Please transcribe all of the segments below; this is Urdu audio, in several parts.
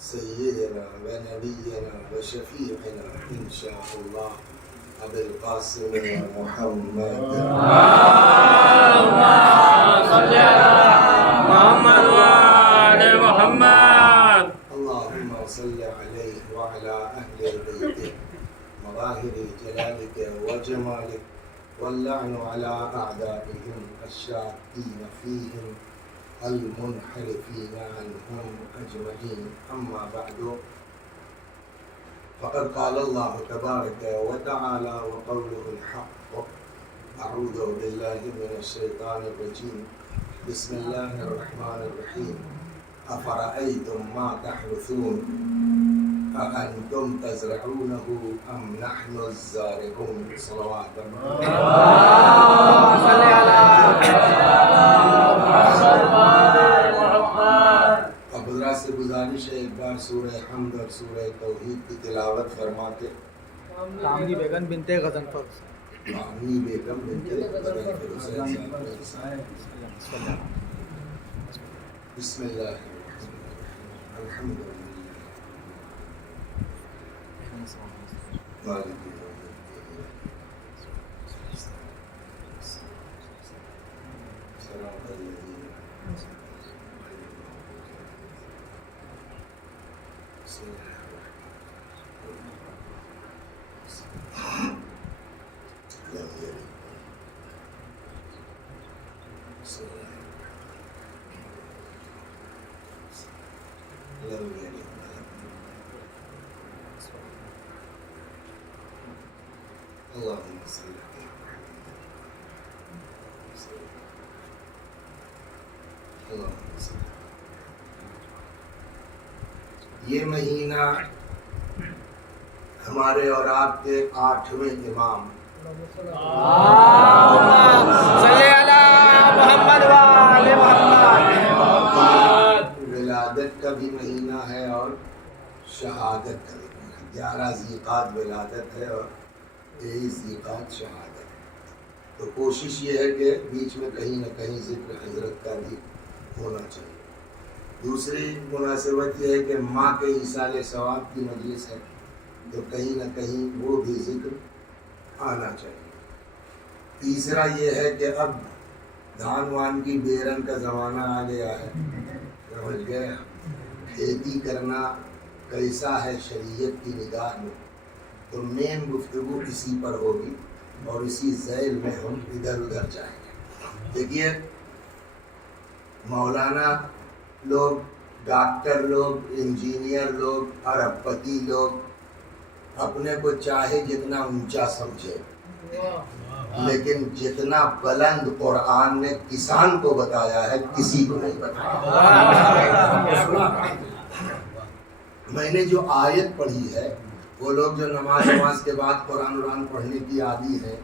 سيدنا ونبينا وشفيعنا إن شاء الله أبي القاسم محمد اللهم صل على محمد وآل محمد. اللهم صل عليه وعلى أهل بيته مظاهر جلالك وجمالك واللعن على أعدائهم الشاكين فيهم المنحرفين عنهم أجمعين. أما بعد فقد قال الله تبارك وتعالى وقوله الحق. أعوذ بالله من الشيطان الرجيم. بسم الله الرحمن الرحيم. أفرأيتم ما تحرثون أأنتم تزرعونه أم نحن الزارعون. صلوات الله. صل على اب حضرات سے گزارش ہے ایک بار سورہ حمد اور سورہ توحید کی تلاوت فرماتے. کامنی بیگم بنت غضنفر. کامنی بیگم بنت غضنفر. بسم اللہ الرحمن الرحیم. الحمد للہ مالک یوم الدین. صراط الذین بسم اللہ لم يلد بسم اللہ لم يلد اللهم صل على محمد. اللهم صل. یہ مہینہ ہمارے اور آپ کے 8ویں امام صلی علی محمد وآل محمد. ولادت کا بھی مہینہ ہے اور شہادت کا بھی مہینہ. 11 ذیقعد ولادت ہے اور 23 ذیقعد شہادت. تو کوشش یہ ہے کہ بیچ میں کہیں نہ کہیں ذکر حضرت کا بھی ہونا چاہیے. دوسری مناسبت یہ ہے کہ ماں کے ایصال ثواب کی مجلس ہے تو کہیں نہ کہیں وہ بھی ذکر آنا چاہیے. تیسرا یہ ہے کہ اب دھان وان کی بیرن کا زمانہ آ گیا ہے. سمجھ گئے؟ کھیتی کرنا کیسا ہے شریعت کی نگاہ میں. تو مین گفتگو اسی پر ہوگی اور اسی ذیل میں ہم ادھر ادھر جائیں گے. دیکھیے مولانا لوگ، ڈاکٹر لوگ، انجینئر لوگ، ارب پتی لوگ اپنے کو چاہے جتنا اونچا سمجھے، لیکن جتنا بلند قرآن نے کسان کو بتایا ہے کسی کو نہیں بتایا. میں نے جو آیت پڑھی ہے، وہ لوگ جو نماز کے بعد قرآن پڑھنے کی عادی ہے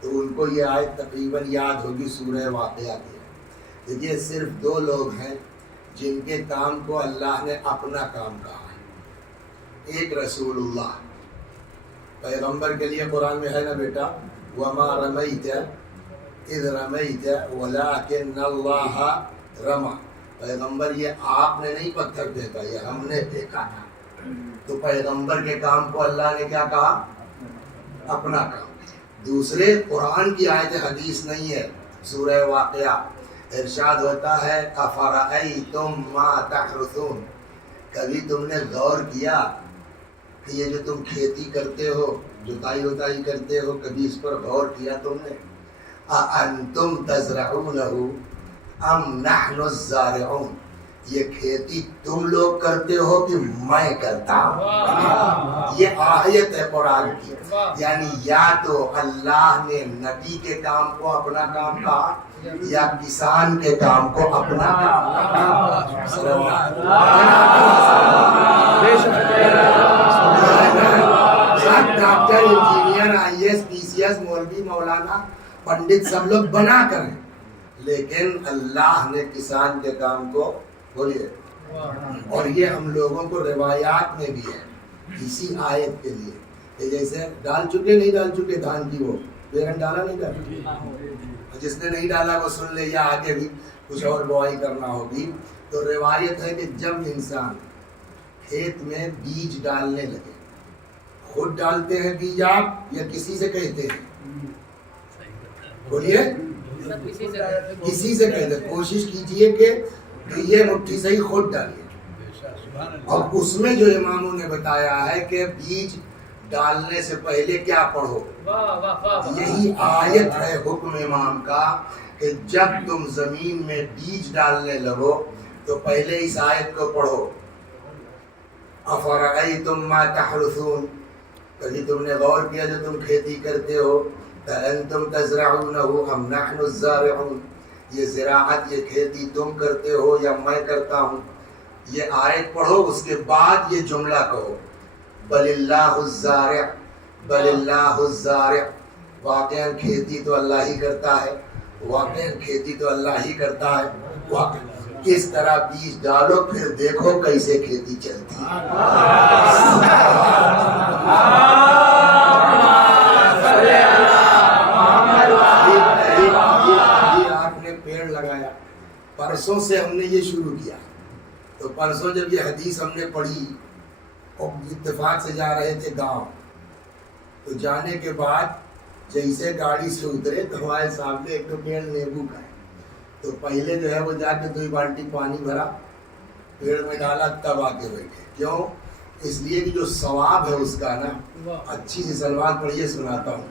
تو ان کو یہ آیت تقریباً یاد ہوگی. سورہ واقعہ کی. دیکھیے صرف 2 لوگ ہیں جن کے کام کو اللہ نے اپنا کام کہا ہے. ایک رسول اللہ پیغمبر کے لیے قرآن میں ہے نا بیٹا، وَمَا رَمَيْتَ إِذْ رَمَيْتَ وَلَٰكِنَّ اللَّهَ رَمَى. پیغمبر یہ آپ نے نہیں پتھر پھینکا، یہ ہم نے پھینکا تھا. تو پیغمبر کے کام کو اللہ نے کیا کہا؟ اپنا کام. دوسرے قرآن کی آیت حدیث نہیں ہے. سورہ واقعہ ارشاد ہوتا ہے افرأیتم ما تحرثون. کبھی تم نے غور کیا کہ یہ جو تم کھیتی کرتے ہو، جتائی وتائی کرتے ہو، کبھی اس پر غور کیا تم نے؟ اَأَنْتُمْ تَزْرَعُونَهُ أَمْ نَحْنُ الزَّارِعُونَ. یہ کھیتی تم لوگ کرتے ہو کہ میں کرتا ہوں. یہ آیت ہے قرآن کی. یعنی یا تو اللہ نے نبی کے کام کو اپنا کام کہا یا کسان کے کام کو اپنا کام کہا. ڈاکٹر، انجینئر، IAS، PCS، مولوی، مولانا، پنڈت سب لوگ بنا کر ہیں، لیکن اللہ نے کسان کے کام کو بولیے. اور یہ ہم لوگوں کو روایات میں بھی ہے اسی آیت کے لیے. جیسے ڈال چکے نہیں ڈال چکے دھان کی، وہ بیرن ڈالا نہیں ڈالا، جس نے نہیں ڈالا وہ سن لے یا آگے بھی کچھ اور بوائی کرنا ہوگی. تو روایت ہے کہ جب انسان کھیت میں بیج ڈالنے لگے. خود ڈالتے ہیں بیج آپ یا کسی سے کہتے ہیں؟ بولیے. کسی سے کہتے ہیں. کوشش کیجئے کہ یہ مٹھی سے ہی خود ڈالیے. اور اس میں جو اماموں نے بتایا ہے کہ بیج ڈالنے سے پہلے کیا پڑھو, یہی آیت ہے حکم امام کا کہ جب تم زمین میں بیج ڈالنے لگو تو پہلے اس آیت کو پڑھو. افرأیتم ما تحرثون, کبھی تم نے غور کیا جو تم کھیتی کرتے ہو, انتم تزرعونہ ام نحن الزارعون, یہ زراعت یہ کھیتی تم کرتے ہو یا میں کرتا ہوں. یہ آیت پڑھو, اس کے بعد یہ جملہ کہو بل اللہ الزارع بل اللہ الزارع. واقعاً کھیتی تو اللہ ہی کرتا ہے, واقعاً کھیتی تو اللہ ہی کرتا ہے. کس طرح بیج ڈالو پھر دیکھو کیسے کھیتی چلتی ہے. یہ آپ نے پیڑ لگایا, پرسوں سے ہم نے یہ شروع کیا. تو پرسوں جب یہ حدیث ہم نے پڑھی اور اتفاق سے جا رہے تھے گاؤں, تو جانے کے بعد جیسے گاڑی سے اترے تو ہمارے سامنے ایک تو پیڑ نیبو کا ہے. تو پہلے جو ہے وہ جا کے 2 بالٹی پانی بھرا, پیڑ میں ڈالا, تب آ کے بیٹھے. کیوں؟ اس لیے کہ جو ثواب ہے اس کا نا, اچھی سی سلوات پڑھیے سناتا ہوں.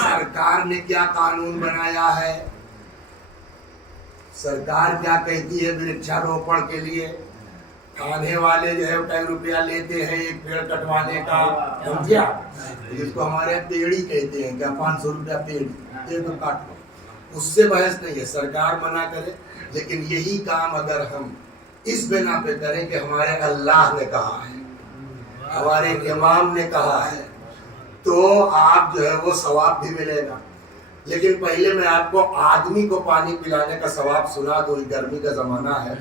سرکار نے کیا قانون بنایا ہے, سرکار کیا کہتی ہے ورکشاروپن کے لیے؟ کھانے والے جو ہے 2 روپیہ لیتے ہیں ایک پیڑ کٹوانے کا, سمجھا, جس کو ہمارے پیڑی کہتے ہیں. کیا 500 روپیہ پیڑ دے تو کاٹ لو, اس سے بحث نہیں ہے, سرکار منع کرے. لیکن یہی کام اگر ہم اس بنا پہ کریں کہ ہمارے اللہ نے کہا ہے, ہمارے امام نے کہا ہے, تو آپ جو ہے وہ ثواب بھی ملے گا. لیکن پہلے میں آپ کو آدمی کو پانی پلانے کا ثواب سنا دوں, گرمی کا زمانہ ہے,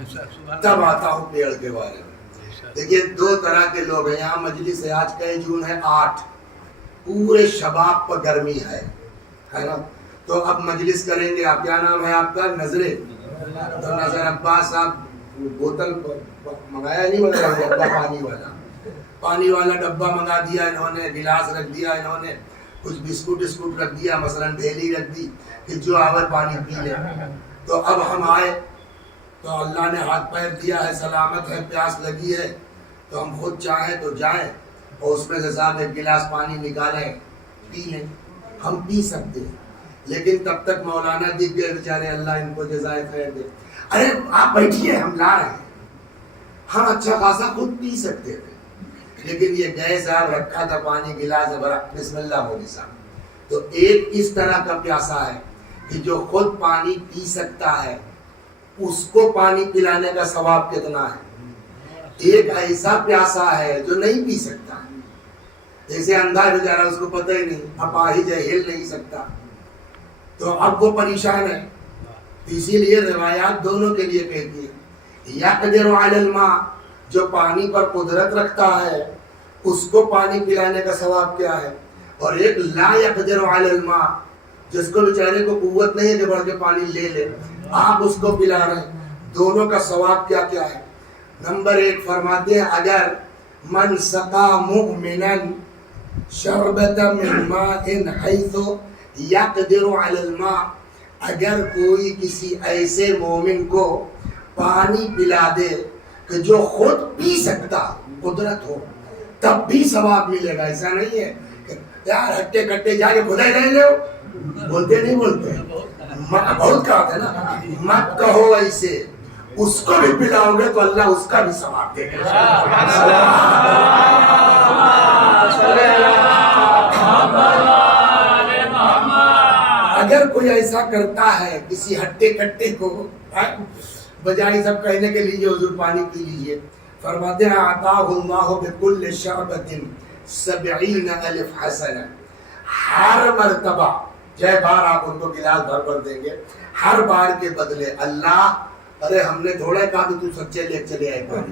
تب آتا ہوں پیڑ کے بارے میں. دیکھیے 2 طرح کے لوگ ہیں یہاں مجلس ہے. آج کئی جون ہے 8, پورے شباب پر گرمی ہے نا. تو اب مجلس کریں گے. آپ کیا نام ہے آپ کا؟ نظرے. تو نظر عباس صاحب بوتل منگایا نہیں, مگر ڈبہ پانی والا ڈبہ منگا دیا انہوں نے, گلاس رکھ دیا انہوں نے, کچھ بسکٹ رکھ دیا, مثلا ڈھیلی رکھ دی کہ جو آور پانی پی لے. تو اب ہم آئے تو اللہ نے ہاتھ پیر دیا ہے, سلامت ہے, پیاس لگی ہے, تو ہم خود چاہیں تو جائیں اور اس میں سے صاحب 1 گلاس پانی نکالیں, پی لیں. ہم پی سکتے ہیں, لیکن تب تک مولانا دکھ گئے بیچارے, اللہ ان کو جزائے خیر دے. ارے آپ بیٹھیے, ہم لا رہے ہیں. ہم اچھا خاصا خود پی سکتے تھے, لیکن یہ گئے صاحب, رکھا تھا پانی گلاس بھرا, بسم اللہ مودی صاحب. تو ایک اس طرح کا پیاسا ہے کہ جو خود پانی پی سکتا ہے, اس کو پانی پلانے کا ثواب کتنا ہے. ایک ایسا پیاسا ہے جو نہیں پی سکتا, جیسے اندھا بیچارہ, اس کو پتہ ہی نہیں, اپاہج ہے, ہل نہیں سکتا, تو اب وہ پریشان ہے. اسی لیے روایات دونوں کے لیے کہتی ہے. یقدر علی الماء, جو پانی پر قدرت رکھتا ہے اس کو پانی پلانے کا ثواب کیا ہے, اور ایک لا یقدر علی الماء, جس کو بیچارے کو قوت نہیں ہے کہ بڑھ کے پانی لے لے, آپ اس کو پلا رہے ہیں. دونوں کا ثواب کیا کیا ہے. نمبر 1 فرماتے ہیں, اگر من سقا مؤمنا شربۃ من ماء حیث یقدر علی الماء, اگر کوئی کسی ایسے مومن کو پانی پلا دے کہ جو خود پی سکتا, قدرت ہو, تب بھی ثواب ملے گا. ایسا نہیں ہے کہ یار ہٹے کٹے جا کے خدا ہی رہ لو, بولتے نہیں بولتے, بہت کہا تھا نا, مت کہو ایسے. اس کو بھی پلاؤ گے تو اللہ اس کا بھی ثواب دے گا. اگر کوئی ایسا کرتا ہے کسی ہٹے کٹے کو, بجائے سب کہنے کے لیے حضور پانی پی لیجئے, فرماتے ہیں عطاہ اللہ بکل شربۃ 70,000 حسنہ. ہر مرتبہ جے بار آپ ان کو گلاس بھر دیں گے, ہر بار کے بدلے اللہ, ارے ہم نے تھوڑا کہا کہ تو سچے لے چلے آئے پانی.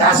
10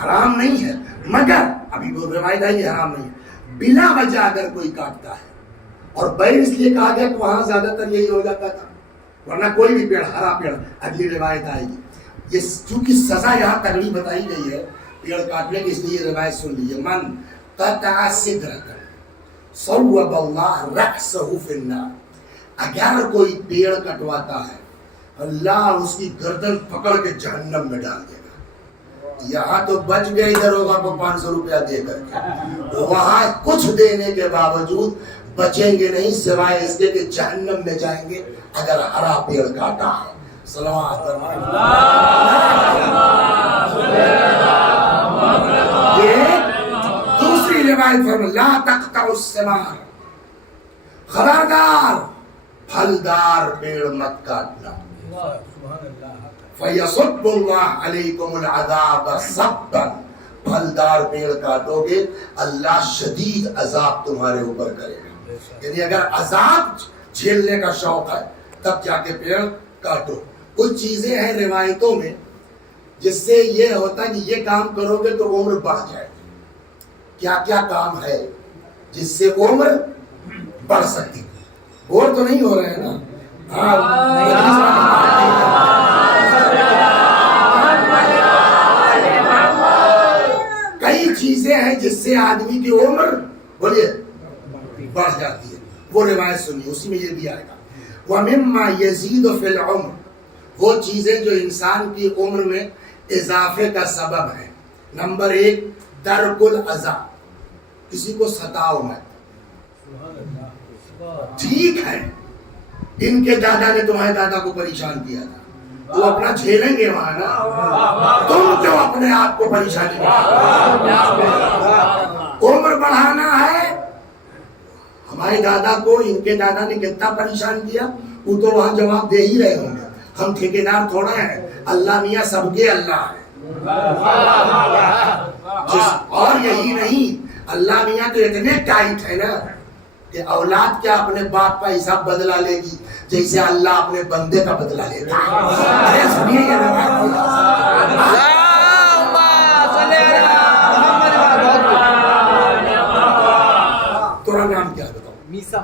حرام نہیں ہے، مگر ابھی وہ روایت ہے یہ حرام نہیں ہے، بلا وجہ اگر کوئی کاٹتا ہے، اور بیر اس لیے کہا گیا کہ وہاں زیادہ تر یہی ہو جاتا تھا، ورنہ کوئی بھی پیڑ ہرا پیڑ، اگلی روایت آئے گی یہ چونکہ سزا یہاں تگڑی بتائی گئی ہے پیڑ کاٹنے کی، اس لیے یہ روایت سن لیجیے، من قطع سدرۃ صوب اللہ رأسہ فی النار، اگر کوئی پیڑ کٹواتا ہے اللہ اس کی گردن پکڑ کے جہنم میں ڈال دے گا۔ یہاں تو بچ گئے دروگا کو 500 روپیہ دے کر کے، وہاں کچھ دینے کے باوجود بچیں گے نہیں سوائے اس کے کہ جہنم میں جائیں گے اگر ہرا پیڑ کاٹا ہے۔ صلوات یہ دوسری روایت فرمایا لا تقطعوا الثمار، خبردار پھلدار پیڑ مت کاٹنا، فَيَصُبُّ اللَّهُ عَلَيْكُمُ الْعَذَابَ صَبًّا، پھلدار پیڑ کاٹو گے اللہ شدید عذاب تمہارے اوپر کرے گا، یعنی اگر عذاب جھیلنے کا شوق ہے تب جا کے پیڑ کاٹو۔ کچھ چیزیں ہیں روایتوں میں جس سے یہ ہوتا ہے کہ یہ کام کرو گے تو عمر بڑھ جائے گی، کیا کیا کام ہے جس سے عمر بڑھ سکتی؟ بور تو نہیں ہو رہے ہیں نا؟ کئی چیزیں ہیں جس سے آدمی کی عمر بولیے بڑھ جاتی ہے، وہ روایت سنیے، اسی میں یہ بھی آئے گا وَمِمَّا يَزِيدُ فِي الْعُمْرِ، وہ چیزیں جو انسان کی عمر میں اضافے کا سبب ہے۔ نمبر 1 ترک الاذی، کسی کو ستاؤ مت۔ ٹھیک ہے ان کے دادا نے تمہارے دادا کو پریشان کیا تھا، وہ اپنا جھیلیں گے وہاں نا، تم جو اپنے آپ کو پریشانی میں عمر بڑھانا ہے۔ ہمارے دادا کو ان کے دادا نے کتنا پریشان کیا، وہ تو وہاں جواب دے ہی رہے ہوں گے، ہم ٹھیکیدار تھوڑا ہیں، اللہ میاں سب کے اللہ ہے۔ اور یہی نہیں، اللہ میاں تو اتنے ٹائٹ ہے نا کہ اولاد کیا اپنے باپ کا حساب بدلا لے گی جیسے اللہ اپنے بندے کا بدلا لیتا ہے۔ سنیے یہ روایت، تمہارا نام کیا بتاؤ؟ میسا۔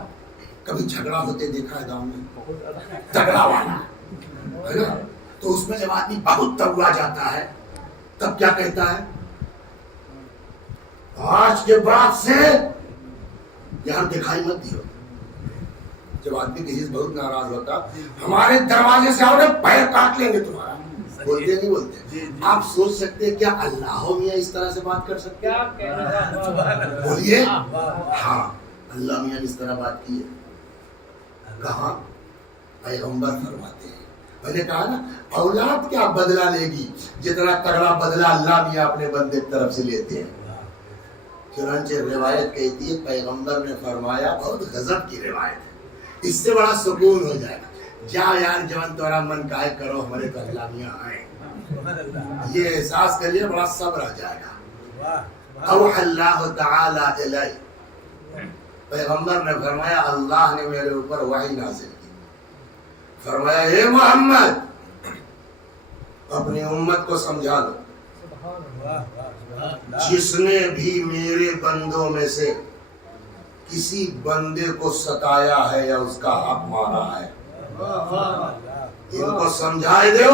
کبھی جھگڑا ہوتے دیکھا ہے گاؤں میں؟ جھگڑا والا ہے نا، تو اس میں جب آدمی بہت تگوا جاتا ہے تب کیا کہتا ہے؟ آج کے بعد سے یہاں دکھائی مت دیو۔ جب آدمی کسی سے بہت ناراض ہوتا، ہمارے دروازے سے آؤ گے پیر کاٹ لیں گے تمہارا، بولتے نہیں بولتے؟ آپ سوچ سکتے ہیں کیا اللہ میاں اس طرح سے بات کر سکتے ہیں؟ بولیے ہاں، اللہ میاں نے اس طرح بات کی ہے، کہاں؟ پیغمبر فرماتے ہیں، میں نے کہا نا اولاد کیا بدلہ لے گی جتنا تگڑا بدلہ اللہ میاں اپنے بندے کی طرف سے لیتے ہیں۔ چنانچہ روایت کہتی ہے پیغمبر نے فرمایا، بہت غضب کی روایت ہے، اس سے بڑا سکون ہو جائے گا، جا یار جوان تمہارا من کائے کرو، ہمارے تو اللہ میاں آئے، یہ احساس کریے بڑا صبر آ جائے گا۔ اوحى اللہ تعالی الی، پیغمبر نے فرمایا اللہ نے میرے اوپر وحی نازل کی، فرمایا اے محمد اپنی امت کو سمجھا دو، جس نے بھی میرے بندوں میں سے کسی بندے کو ستایا ہے یا اس کا حق مارا ہے، ان کو سمجھائے دو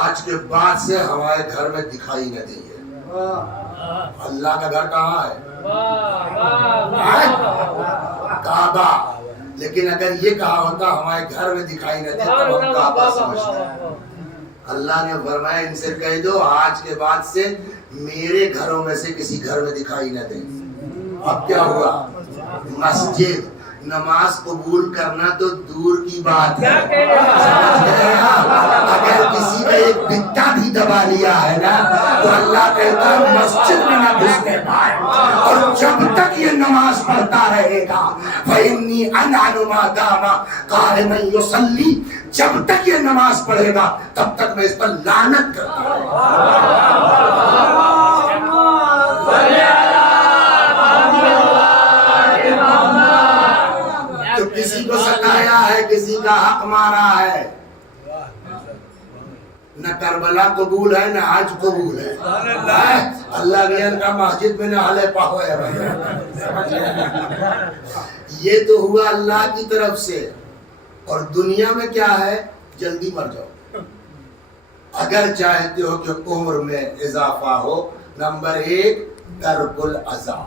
آج کے بعد سے ہمارے گھر میں دکھائی نہ دیں گے۔ اللہ کا گھر کہاں ہے؟ کعبہ، لیکن اگر یہ کہا ہوتا ہمارے گھر میں دکھائی نہ دے تو ہم کعبہ سمجھتے ہیں۔ اللہ نے فرمایا ان سے کہہ دو آج کے بعد سے میرے گھروں میں سے کسی گھر میں دکھائی نہ دیں۔ اب کیا ہوا؟ مسجد نماز قبول کرنا تو دور کی بات ہے، اگر کسی نے ایک بتا بھی دبا لیا ہے نا تو اللہ کہتا ہے مسجد میں نہ گھسنے پائے، اور جب تک یہ نماز پڑھتا رہے گا فإنی أنعم ما دام قائما يصلي، جب تک یہ نماز پڑھے گا تب تک میں اس پر لعنت کرتا ہوں۔ کسی کو ستایا ہے، کسی کا حق مارا ہے، نہ کربلا قبول ہے نہ حج قبول ہے. اللہ بیان کا مسجد میں نہ حلے پاہو ہے بھائی. یہ تو ہوا اللہ کی طرف سے. اور دنیا میں کیا ہے؟ جلدی مر جاؤ. اگر چاہتے ہو کہ عمر میں اضافہ ہو، نمبر 1 ترک العزا،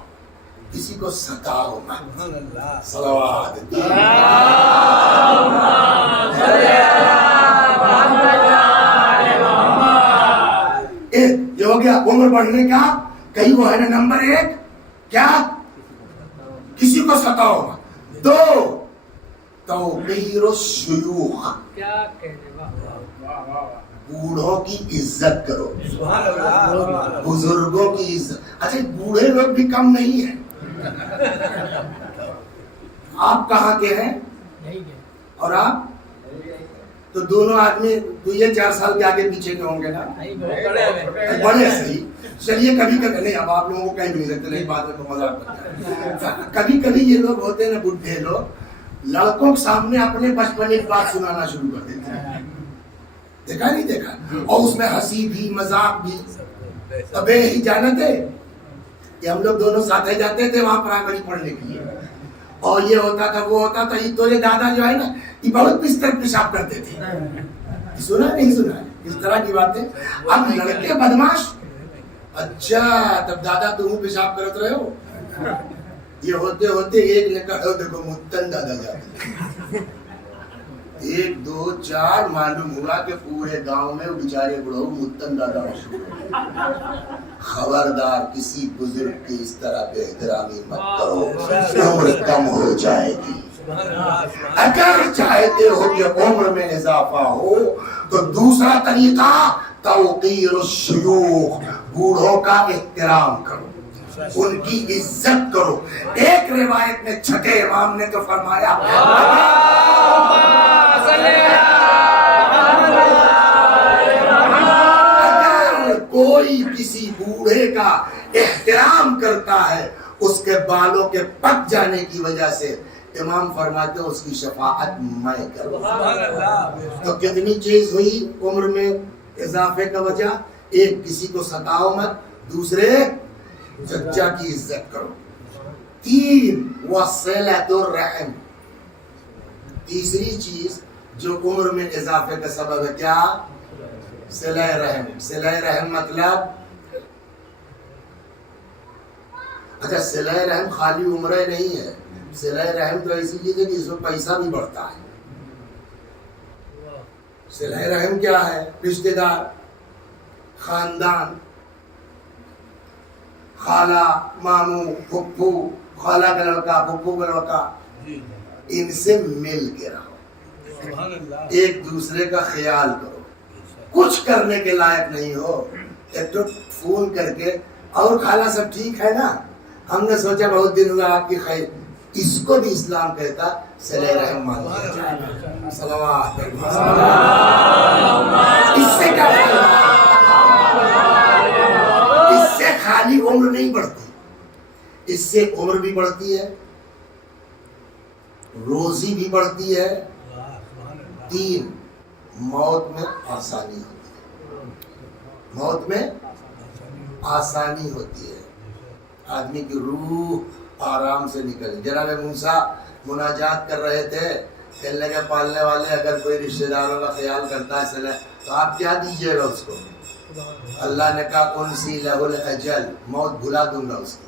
کسی کو ستاؤ مت. صلوات یہ ہو گیا عمر بڑھنے کا. کہیں وہ ہے نا نمبر 1 کیا؟ کسی کو ستاؤ مت. 2 توقیر الشیوخ، بوڑھوں کی عزت کرو. بزرگوں کی عزت. اچھا بوڑھے لوگ بھی کم نہیں ہیں. آپ کہاں کے ہیں اور آپ تو دونوں آدمی تو یہ 4 سال کے آگے پیچھے کے ہوں گے نا. بڑے صحیح. چلیے کبھی کبھی نہیں، اب آپ لوگوں کو کہیں بھی نہیں سکتے، نہیں بات ہے تو مذاق کرتے ہیں. کبھی کبھی یہ لوگ ہوتے ہیں نا بڈھے لوگ، لڑکوں کے سامنے اپنے بچپن کی بات سنانا شروع کر دیتے ہیں. دیکھا نہیں دیکھا؟ اور اس میں ہنسی بھی مذاق بھی. تبے ہی جانت ہے کہ ہم لوگ دونوں ساتھ ہی جاتے تھے وہاں پرائمری پڑھنے کے لیے، اور یہ ہوتا تھا وہ ہوتا تھا. یہ تو یہ دادا جو ہے نا یہ بہت بستر پیشاب کرتے تھے. سنا نہیں سنا اس طرح کی باتیں. اب لڑکے بدماش. اچھا تب دادا تم پیشاب کرتے رہے ہو. یہ ہوتے ہوتے ایک نے کہا دیکھو متن دادا جاتے. 1 2 4 معلوم ہوا کہ پورے گاؤں میں وہ بیچارے بڑھو متن دادا مشہور. خبردار کسی بزرگ کی اس طرح بے احترامی مت کرو، عمر کم ہو جائے گی. اگر چاہتے ہو کہ عمر میں اضافہ ہو تو دوسرا طریقہ توقیر الشیوخ، بوڑھوں کا احترام کرو، ان کی عزت کرو. ایک روایت میں چھٹے امام نے تو فرمایا اگر کوئی کسی بوڑھے کا احترام کرتا ہے اس کے بالوں کے پک جانے کی وجہ سے، امام فرماتے ہیں اس کی شفاعت میں کروں. تو کتنی چیز ہوئی عمر میں اضافے کا وجہ؟ 1 کسی کو ستاؤ مت، دوسرے چچا کی عزت کرو. 3 وصلۃ الرحم، تیسری چیز جو عمر میں اضافے کا سبب ہے کیا؟ صلہ رحم. صلہ رحم مطلب اچھا صلہ رحم خالی عمرے نہیں ہے. صلہ رحم تو ایسی چیز ہے کہ اس میں پیسہ بھی بڑھتا ہے. صلہ رحم کیا ہے؟ رشتہ دار، خاندان، خالہ، ماموں، پھپھو، خالہ کا لڑکا، پھپھو کا لڑکا، ان سے مل کے رہو، ایک دوسرے کا خیال کرو. کچھ کرنے کے لائق نہیں ہو ایک تو فون کر کے اور خالہ سب ٹھیک ہے نا، ہم نے سوچا بہت دن ہوا آپ کی خیر. اس کو بھی اسلام کہتا صلہ رحم مان لیا جائے. صلوات. اس سے کیا فائدہ؟ اس سے خالی عمر نہیں بڑھتی، اس سے عمر بھی بڑھتی ہے، روزی بھی بڑھتی ہے. 3 موت میں آسانی ہوتی ہے. موت میں آسانی ہوتی ہے، آدمی کی روح آرام سے نکل. جناب موسیٰ مناجات کر رہے تھے، کہنے لگے پالنے والے اگر کوئی رشتہ داروں کا خیال کرتا ہے تو آپ کیا دیجیے گا اس کو؟ اللہ نے کہا انسی لہ الاجل، موت بھلا دوں گا اس کو.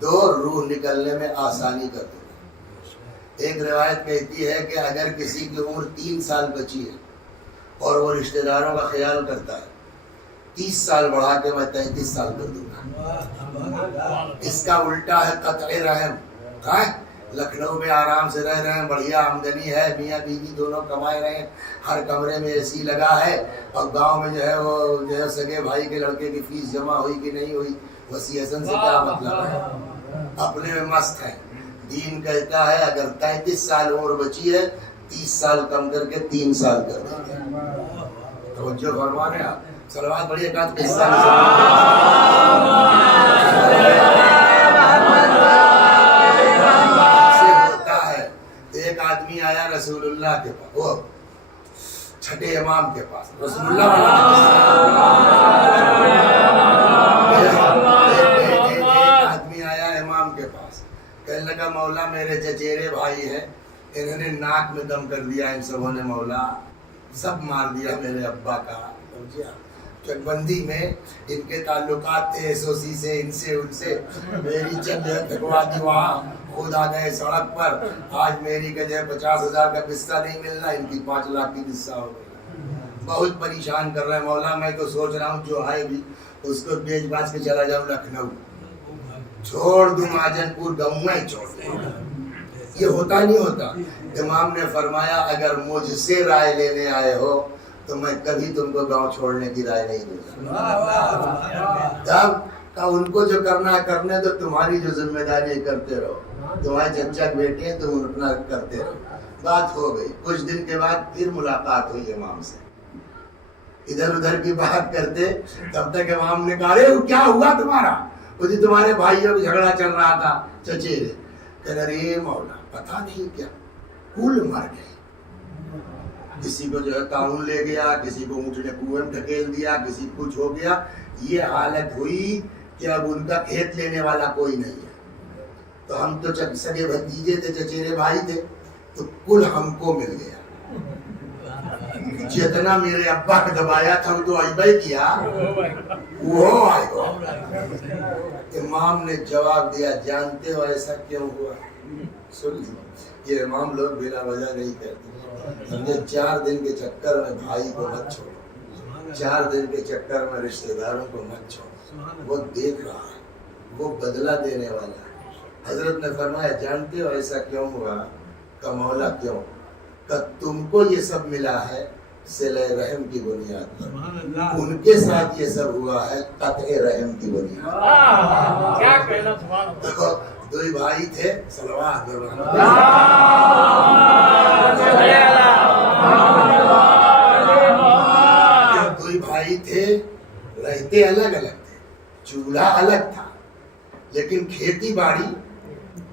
2 روح نکلنے میں آسانی کر دوں گا. ایک روایت کہتی ہے کہ اگر کسی کی عمر 3 سال بچی ہے اور وہ رشتہ داروں کا خیال کرتا ہے، 30 سال بڑھا کے میں 33 سال کر دوں گا. اس کا الٹا ہے قطع رحم. لکھنؤ میں آرام سے رہ رہے ہیں، بڑھیا آمدنی ہے، میاں بیوی دونوں کمائے رہے ہیں، ہر کمرے میں اے سی لگا ہے، اور گاؤں میں جو ہے وہ جو ہے سگے بھائی کے لڑکے کی فیس جمع ہوئی کہ نہیں ہوئی، وسیع حسن سے کیا مطلب ہے؟ اپنے میں مست ہے. دین کہتا ہے اگر 33 سال عمر بچی ہے 30 سال کم کر کے 3 سال کر دیں گے. توجہ فرما رہے آپ. صلوات پڑھیے. کا قصہ سے ہوتا ہے. ایک آدمی آیا رسول اللہ کے پاس، وہ چھٹے امام کے پاس رسول اللہ والا ایک آدمی آیا امام کے پاس، کہنے لگا مولا میرے چچیرے بھائی ہیں، انہوں نے ناک میں دم کر دیا، ان سبوں نے مولا سب مار دیا میرے ابا کا۔ چک بندی میں ان کے تعلقات تھے ایس او سی سے، ان سے ان سے، میری چند تھکوا دی وہاں، خود آ گئے سڑک پر، آج میری کہ 50,000 کا قصہ نہیں ملنا، ان کی 5 لاکھ کی قصہ ہو گئی، بہت پریشان کر رہے ہیں مولا۔ میں تو سوچ رہا ہوں جو ہے بھی اس کو بیچ باچ کے چلا جاؤں لکھنؤ، چھوڑ دوں مہاجن پور گاؤں میں چھوڑ دوں۔ یہ ہوتا نہیں ہوتا۔ امام نے فرمایا اگر مجھ سے رائے لینے آئے ہو تو میں کبھی تم کو گاؤں چھوڑنے کی رائے نہیں دوں گا۔ جب کہ ان کو جو کرنا ہے کرنے تو، تمہاری جو ذمہ داری ہے کرتے رہو، تمہارے چچا کے بیٹے ہیں تم اپنا کرتے رہو۔ بات ہو گئی، کچھ دن کے بعد پھر ملاقات ہوئی امام سے، ادھر ادھر کی بات کرتے، تب تک امام نے کہا ارے کیا ہوا تمہارا؟ وہ جی تمہارے بھائیوں میں جھگڑا چل رہا تھا چچیرے۔ کہہ رہے مولا پتہ نہیں کیا کل مر گئے، کسی کو جو ہے تعاون لے گیا، کسی کو اونٹ نے کنویں میں ڈھکیل دیا، کسی کچھ ہو گیا۔ یہ حالت ہوئی کہ اب ان کا کھیت لینے والا کوئی نہیں ہے، تو ہم تو سگے بھتیجے تھے، چچیرے بھائی تھے، تو کل ہم کو مل گیا۔ جتنا میرے ابا کا دبایا تھا وہ تو ایبے کیا، وہ آئے گا۔ امام نے جواب دیا جانتے ہو ایسا کیوں ہوا؟ سن لیجیے، یہ امام لوگ بلا وجہ نہیں کرتے۔ ہم نے 4 دن کے چکر میں بھائی کو مت چھوڑو، 4 دن کے چکر میں رشتہ داروں کو مت چھوڑو، وہ دیکھ رہا ہے، وہ بدلہ دینے والا ہے۔ حضرت نے فرمایا جانتے ہو ایسا کیوں ہوا؟ کہ مولا کیوں؟ کہ تم کو یہ سب ملا ہے صلہ رحم کی بنیاد پر، ان کے ساتھ یہ سب ہوا ہے قطع رحم کی بنیاد پر۔ دو ہی بھائی تھے، صلوات دو ہی بھائی تھے، رہتے الگ الگ تھے، چولہا الگ تھا، لیکن کھیتی باڑی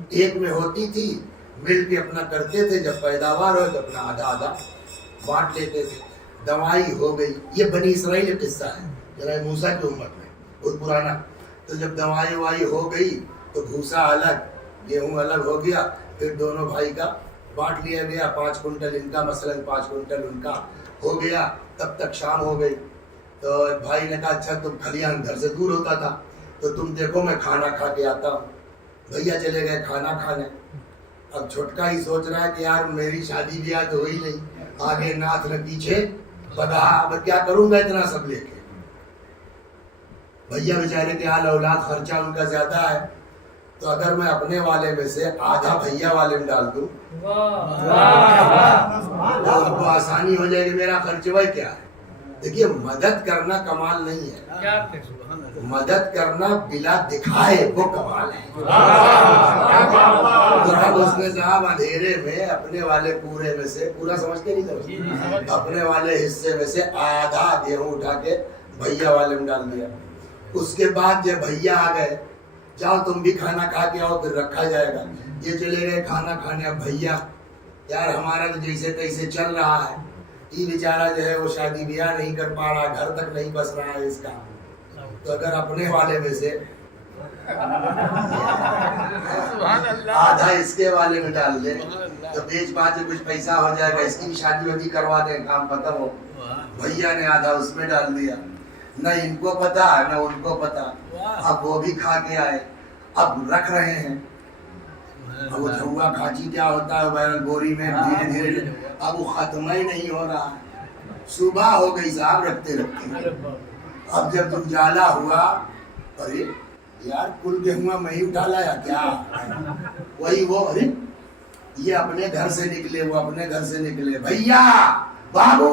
ایک میں ہوتی تھی، مل کے اپنا کرتے تھے، جب پیداوار ہو تو اپنا آدھا آدھا بانٹ لیتے تھے۔ دوائی ہو گئی، یہ بنی اسرائیل کا قصہ ہے، جناب موسیٰ کی امت میں، بہت پرانا۔ تو جب دوائی وائی ہو گئی تو بھوسا الگ، گیہوں الگ ہو گیا، پھر دونوں بھائی کا بانٹ لیا گیا، 5 کنٹل ان کا مثلاً 5 کنٹل ان کا ہو گیا۔ تب تک شام ہو گئی، تو بھائی نے کہا اچھا تم کھلیان گھر سے دور ہوتا تھا تو تم دیکھو میں کھانا کھا کے آتا ہوں۔ بھیا چلے گئے کھانا کھانے۔ اب چھوٹکا ہی سوچ رہا ہے کہ یار میری شادی بیاہ تو ہوئی نہیں، آگے ناتھ نہ پیچھے بگہا، اب کیا کروں گا اتنا سب لے کے۔ بھیا بیچارے کے حال اولاد خرچہ ان کا زیادہ ہے، تو اگر میں اپنے والے میں سے آدھا بھیا والے میں ڈال دوں تو ان کو آسانی ہو جائے گی، میرا خرچ وہی کیا ہے۔ دیکھیے مدد کرنا کمال نہیں ہے، مدد کرنا بلا دکھائے وہ کمال ہے۔ اب اس نے صاحب اندھیرے میں اپنے والے پورے میں سے، پورا سمجھتے نہیں سمجھتے، اپنے والے حصے میں سے آدھا گیہوں اٹھا کے بھیا والے میں ڈال دیا۔ اس کے بعد جب بھیا آ گئے، جاؤ تم بھی کھانا کھا کے آؤ پھر رکھا جائے گا، یہ چلے گئے کھانا کھانے۔ اب بھیا یار ہمارا تو جیسے تیسے چل رہا ہے، یہ بیچارہ جو ہے وہ شادی بیاہ نہیں کر پا رہا، گھر تک نہیں بس رہا ہے اس کا، تو اگر اپنے والے میں سے آدھا اس کے والے میں ڈال دیں تو بیچ باچ کچھ پیسہ ہو جائے گا، اس کی بھی شادی وادی کروا دیں، کام ختم ہو۔ بھیا نے آدھا اس میں ڈال دیا، نہ ان کو پتا نہ ان کو پتا۔ اب وہ بھی کھا کے آئے، اب رکھ رہے ہیں، اب وہ جھوا کھانچی کیا ہوتا ہے بہرحال بوری میں دھیرے دھیرے، اب وہ ختم ہی نہیں ہو رہا۔ صبح ہو گئی صاحب رکھتے رکھتے، اب جب اجالا ہوا، ارے یار کل گیہوں میں ہی اٹھا لایا کیا؟ وہی وہ، ارے یہ اپنے گھر سے نکلے، وہ اپنے گھر سے نکلے، بھیا بابو،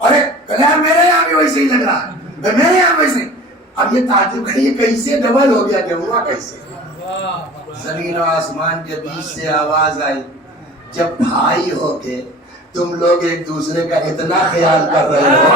ارے کلیان میرے یہاں بھی ویسے ہی لگ رہا ہے، میرے یہاں ویسے۔ اب یہ تعجب ہے یہ کیسے ڈبل ہو گیا گیہوں کیسے؟ زمین و آسمان کے بیچ سے آواز آئی، جب بھائی ہو کے تم لوگ ایک دوسرے کا اتنا خیال کر رہے ہو